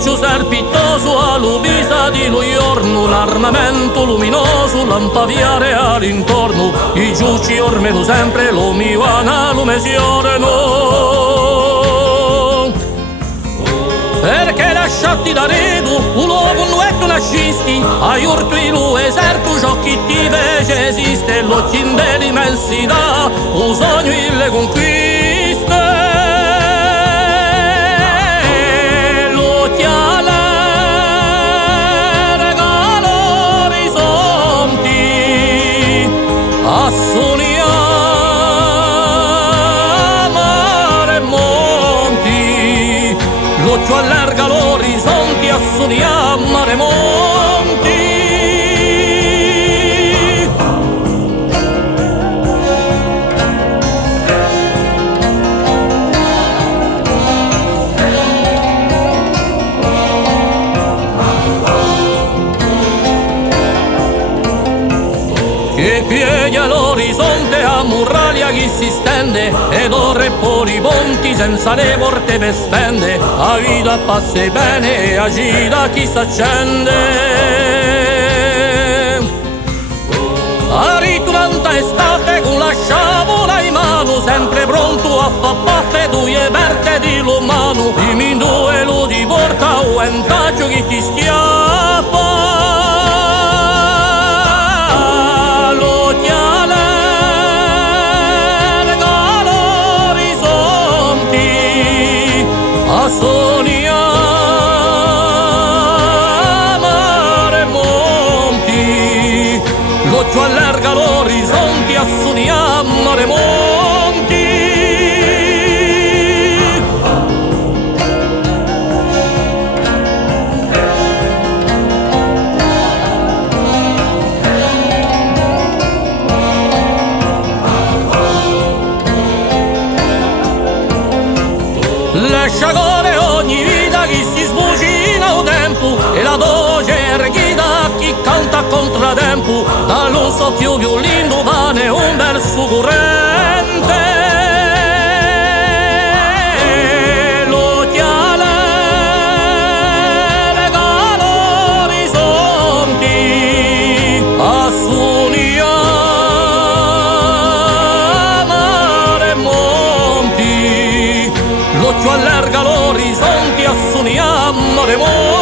l'ufficio serpitoso all'ubisa di New York, l'armamento luminoso lampaviare all'intorno, i giuci ormeno sempre lo miwana lo mesiorano. Perché lasciati da redu, un uomo nuetto nascisti, ai urtui lo eserto ciò che ti vece esiste, l'occhi in dell'immensità, un sogno e le conquiste. L'occhi all'erga l'orizzonti, a sognare monti, l'occhio allarga l'orizzonti, assoniamo mare monti. Che pieghi all'orizzonte a muraglia chi si stende, ed ore polibonti senza le porte per spende, a vita passi bene e agita chi s'accende. A rituranta estate con la sciabola in mano, sempre pronto a fa baffe due verte di l'umano, di mindo e lo di porta o entaggio chi ti schiaffa. Sognare monti, l'occhio allarga l'orizzonti, assoniamo mare monti. Lascia gore ogni vita chi si sbucina o tempo, e la voce erghita a chi canta a contratempo, dall'un soffio violino vane un verso corrente. L'occhi all'erga l'orizzonti, a sognare monti, l'occhio allarga l'orizzonti, assoniamo mare monti.